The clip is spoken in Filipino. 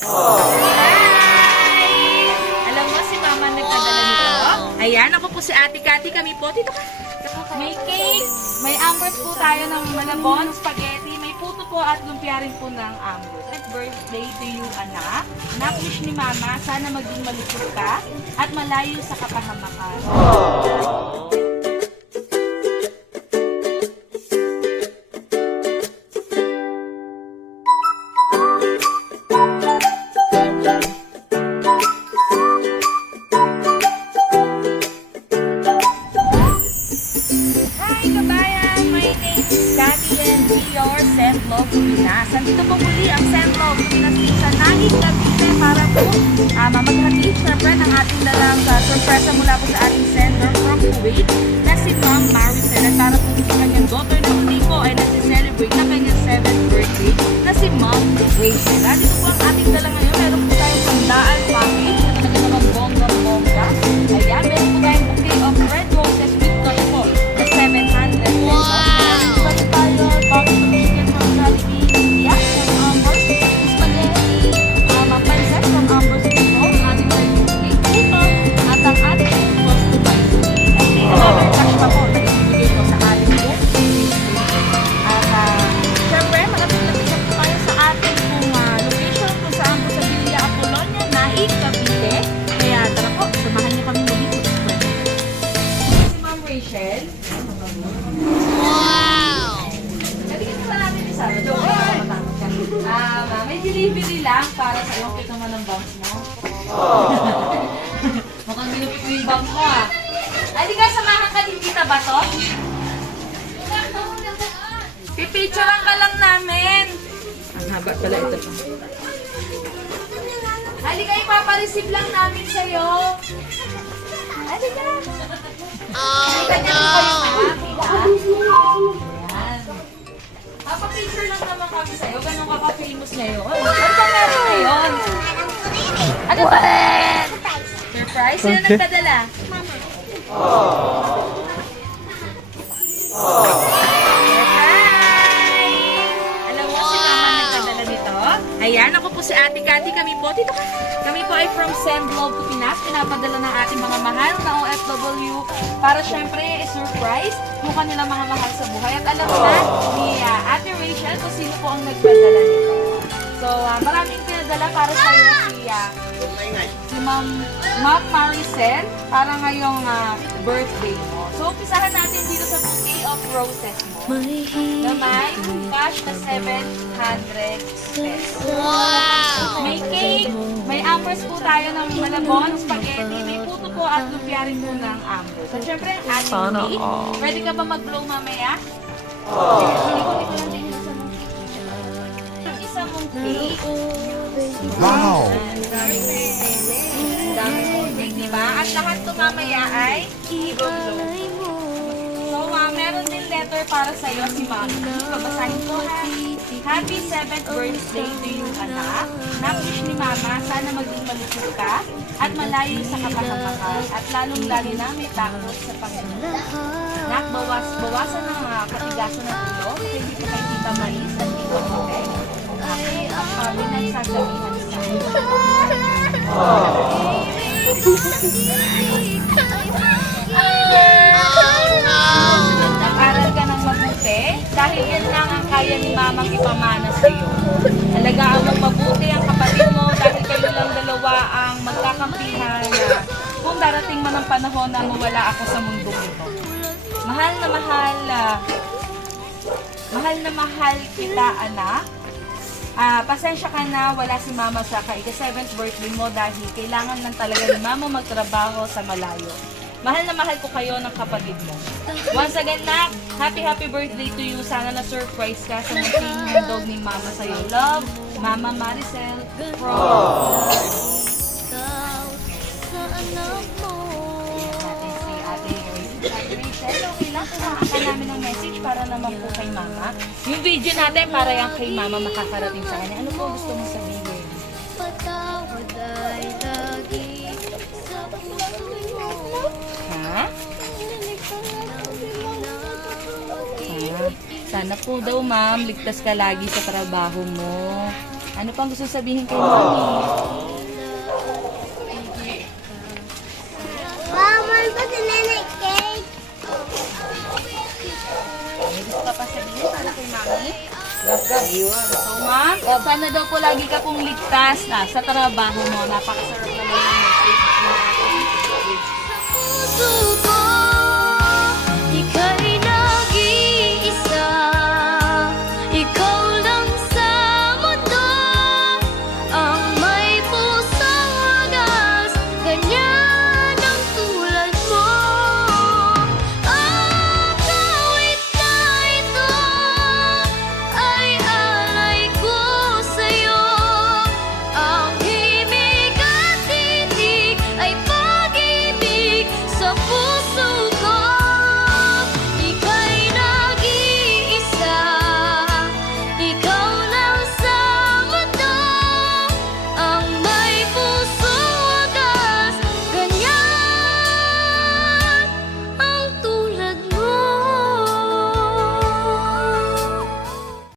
Hi! Alam mo, si Mama nagpadala nito. Ayan, ako po si Ate Cathy. Kami po, dito ka. May cake, may ambers po tayo ng malabon, spaghetti, may puto po at lumpia rin po ng ambers. Happy birthday to you, anak. Nak-wish ni Mama, sana maging malusog ka at malayo sa kapahamakan. Hi kabayan! My name is Cathy and we are Sendlog Pinas. Nandito po muli ang Sendlog Pinas sa Nahig, Cavite para po mamaghatid syempre ng ating dalang sorpresa mula po sa ating sender from Kuwait na si Ma'am Maricel. At para po sa kanyang daughter na muli po ay nasi-celebrate na kanyang 7th birthday na si Ma'am Rachel. Dito po ang ating dala ngayon. Meron po tayong handaan package na talagang bongga-bongga. Ayan, meron po tayong bouquet of red roses with touch po. 700 pesos. Wow! Meron tayo, box of chicken from Jollibee, yak from Ambers, spaghetti, pancit from Ambers People, ating birthday puto, at ang ating box to buy. And may another cash pa po na ibibigay ko sa ating birthday. At syempre, malapit-lapit po tayo sa ating location kung saan po sa Villa Apolonia, Nahig, Cavite. Kaya tara po, samahan niyo kami muli sa birthday. Si Ma'am Rachel. May delivery lang para sa iyo. Kita naman ang bounce mo. Mukhang ginupit mo yung bounce mo ah. Ay, di ka, samahan ka din kita ba to? Pipicturean ka lang namin. Ang haba pala ito. Ay, di ka, ipapareceive lang namin sa'yo. Ay, di ka. Oh, no! Papa-picture lang naman kami sa'yo. Ganun ka ka-famous ngayon. Ano ka meron ngayon? Ano ba? Surprise? Sino nagpadala? Mama. Surprise! Alam mo, si Mama nagpadala nito. Ayan, ako po si Ate Cathy. Kami po, dito ka. Kami po ay from Sendlog Pinas. Pinapadala ng ating mga mahal na OFW para syempre surprise yung kanilang mga mahal sa buhay. At alam na ni Ate Rachel kung sino po ang nagpadala nito. So, maraming pinadala para sa iyo si Ma'am Maricel para ngayong birthday mo. So, umpisahan natin dito sa bouquet of roses mo na may cash na 700 pesos. Wow! May cake, may ambers po tayo ng malabon, spaghetti, may puto po at lumpia rin po ng ambers. So, syempre, ang ating cake. Ready ka ba mag-blow mamaya? Isa mong cake. Wow! Dami mong cake, diba? At lahat ito mamaya ay i-blow. So, meron din letter para sa'yo si Mami. Babasahin ko ha. Happy 7th birthday to you, anak. Nak-wish ni Mama, sana maging malusog ka at malayo sa kapahamakan at lalong-lalo na may takot sa Panginoon. Nak, bawasan ang katigasan ng ulo. Hindi ko kay Tita Maris at Tita Mike. Ako ang kami nagsasabihan sa Nag-aral ka ng mabuti dahil yan lang ang kaya ni Mamang ipamana sa iyo. Alagaan mong mabuti ang kapatid mo dahil kayo lang dalawa ang magkakampihan kung darating man ang panahon na mawala ako sa mundong ito. Mahal na mahal kita, anak. Pasensya ka na wala si Mama sa ika-7th birthday mo dahil kailangan lang talaga ni Mama magtrabaho sa malayo. Mahal na mahal ko kayo ng kapatid mo. Once again, Nak, happy birthday to you. Sana na-surprise ka sa munting handog ni Mama sa'yo. Love, Mama Maricel from si Ate Rachel. Okay lang, kumakan ka namin ng message para naman po kay Mama. Yung video natin para yung kay Mama makakarating sa kanya. Ano po gusto mo sabihin? Patawad ay lagi sa puso mo. Ha? Sana po daw, ma'am, ligtas ka lagi sa trabaho mo. Ano pang gusto sabihin kay Mami? Bawal pa si Nenay Cake. May gusto ka pa sabihin para kay Mami? So, Ma'am, sana daw po lagi ka pong ligtas sa trabaho mo. Napakasarap naman yung message natin. Puso